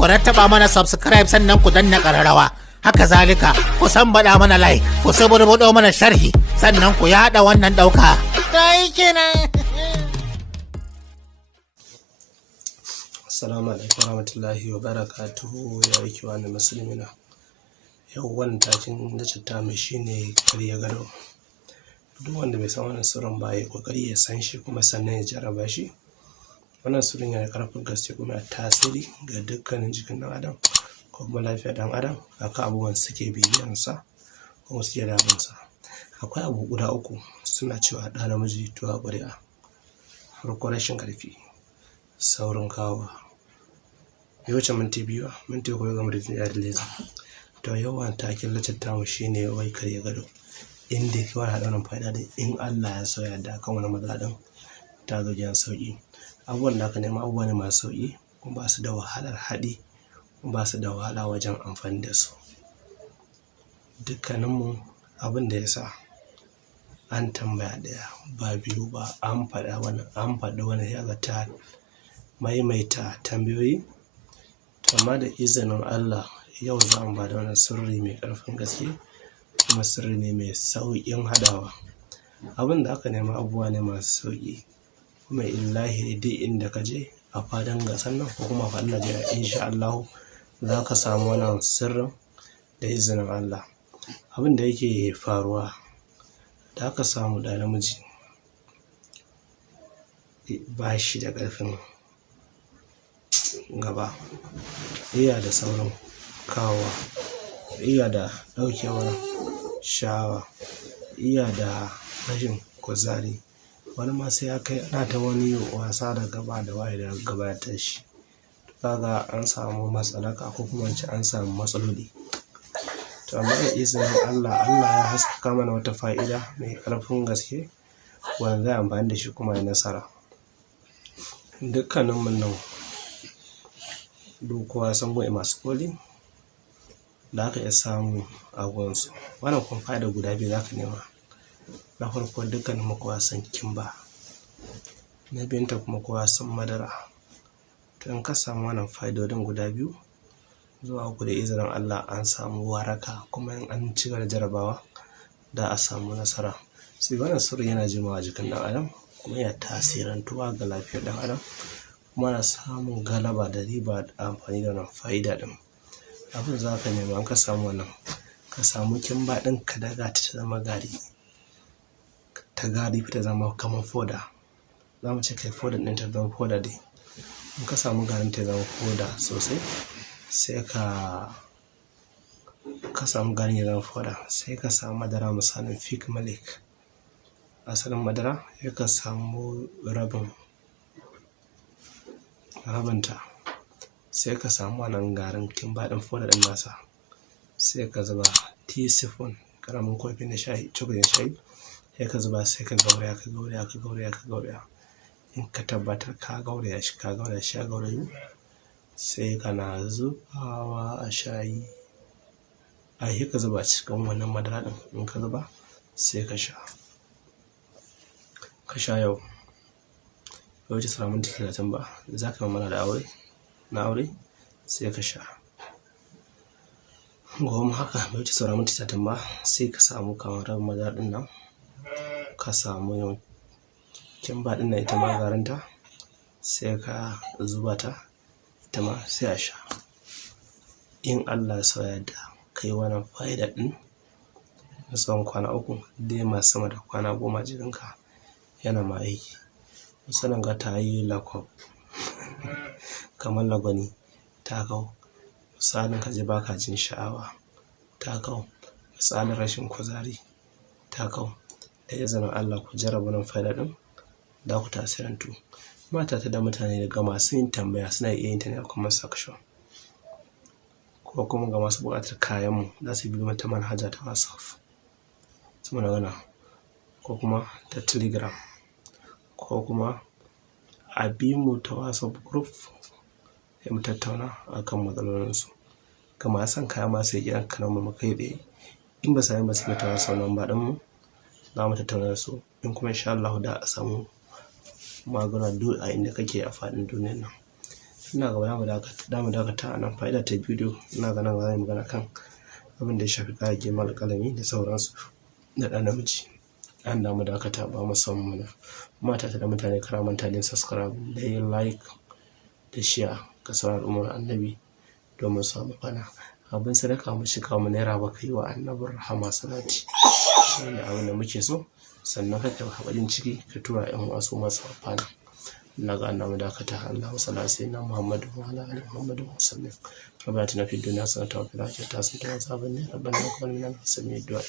ku rattaba mana subscribe sannan ku danna ƙararrawa. Haka zalika ku baɗa mana like, ku saburbuɗo mana sharhi sannan ku yaɗa wannan ɗauka. Dai kenan. Assalamu alaikum warahmatullahi wabarakatuhu ya yake wani musulmina. Yau wannan takin na citta mai shine karya gado. Duk wanda bai san wannan sirrin ba ya kokari ya san shi kuma sannan ya jarraba shi. Wannan sirrin yana karfin gaske kuma ya tasiri ga dukkanin jikin ɗan adam ko kuma lafiyar ɗan adam akan abubuwan suke bibiyan sa kuma suke damun sa. Akwai abu guda uku suna cewa ɗa namiji tuwa ƙuri'a. Farko rashin ƙarfi, saurin kawowa. Bai wuce minti biyu ba, minti uku ya gama da leza. To yawan takin lacetta mu shine wai karya gado. Inda yake wani haɗa wannan fa'ida da in Allah ya so yadda kan wani matsala ɗin ta zo gidan sauƙi. Abubuwan da aka nema abubuwa ne masu sauƙi kuma ba su da wahalar haɗi kuma ba su da wahala wajen amfani da su. Dukkaninmu abin da ya sa an tambaya ɗaya ba biyu ba an faɗi wani ya ga ta maimaita tambayoyi. To amma da izinin Allah yau za mu ba da wannan sirri mai ƙarfin gaske kuma sirri ne mai sauƙin haɗawa. Abin da aka nema abubuwa ne masu sauƙi kuma illahi duk inda ka je a faɗin gasar nan ko kuma a faɗin Najeriya insha Allah za ka samu wannan sirrin da izinin Allah. Abin da yake faruwa da aka samu ɗa namiji ba shi da ƙarfin gaba, iya da saurin kawowa, iya da ɗaukewar sha'awa, iya da rashin kuzari. Wani ma sai ya kai ana ta wani wasa da gaba da waye da gabatar shi. Kaga an samu matsalaka ko kuma an samu matsaloli. To amma da izinin Allah ya haskaka mana wata fa'ida mai ƙarfin gaske wanda zai amfani da shi kuma ya nasara. Dukkaninmu nan duk kowa san gobe masu koli da aka iya samu a gonsu. Wannan kuma fa'ida guda biyu za ka nema. Na farko dukkaninmu kowa san kimba, na biyunta kuma kowa san madara. To in ka samu wannan fa'idodin guda biyu zuwa uku da izinin Allah an samu waraka kuma in an ci gaba da jarabawa da a samu nasara. Sai wannan sirri yana jimawa jikin ɗan adam kuma yana tasirantuwa ga lafiyar ɗan adam kuma na samun galaba da riba da amfani da wannan fa'ida ɗin. Abin za ka nema an ka samu wannan ka samu kimba ɗin ka daga ta zama gari, ta gari ta zama kamar foda. Za mu ce kai foda ɗin ta zama foda dai. In ka samu garin ta zama foda sosai sai ka samu garin ya zama foda sai ka samu madara misalin fig malik. Asalin madara sai ka samu rabinta sai ka samu wannan garin kimba ɗin foda ɗin nasa sai ka zuba teaspoon ƙaramin kofi na shayi, cokalin shayi sai ka zuba sai ka gauraya. In ka tabbatar ka gauraya shi ya gaurayu sai kana zubawa a shayi. Sai ka zuba cikin wannan madara ɗin in ka zuba sai ka sha yau. Bai wuce sauran minti 30 ba za ka mana da aure sai ka sha. Gobe haka bai wuce sauran minti 30 ba sai ka samu kamar rabin madara ɗin nan ka samu kimba ɗin nan ita ma garinta sai ka zuba ta ita ma sai a sha. In Allah ya so yadda kai wannan fa'ida ɗin na tsawon kwana uku dai masu sama da kwana 10 jikinka yana ma aiki. Misalin ga ta yi lakwab kamar lagwani ta kau. Misalin ka ji baka jin sha'awa ta kau. Misalin rashin kuzari ta kau. Da izinin Allah ku jarraba wannan fa'ida ɗin da ku tasirantu. Mata ta da mutane daga masu yin tambaya suna iya yin ta ne a comment section ko kuma ga masu buƙatar kayanmu za su bi mata manhaja ta WhatsApp su magana ko kuma ta Telegram ko kuma a bi mu ta WhatsApp group sai mu tattauna akan matsalolinsu. Ga masu son kaya masu yi kiran kanan mu kai tsaye in ba sai ba su ta WhatsApp number ɗinmu za mu tattauna da su in kuma insha Allah da a samu magana duk a inda kake a faɗin duniyar nan. ina gaba da mu dakata a nan. Fa'ida ta bidiyo ina ga nan za mu magana kan abin da ya shafi ƙara girman alƙalami da sauransu na ɗan namiji. An da mu dakata ba mu san muna mata da mutane kara manta da subscribe da yin like da share ga sauran al'ummar annabi domin samu fana abin sadaka mu shi kawo naira ba kai wa annabin rahama salati shine abin da muke so. Sannan ka kai haɓarin ciki ka tura ƴan wasu masu amfana. Na ga annabi dakata. Allahumma salli ala sayyidina Muhammad wa ala ali Muhammad wa sallim. ربنا آتنا في الدنيا حسنة وفي الآخرة حسنة وقنا عذاب النار. ربنا تقبل منا إنك سميع الدعاء.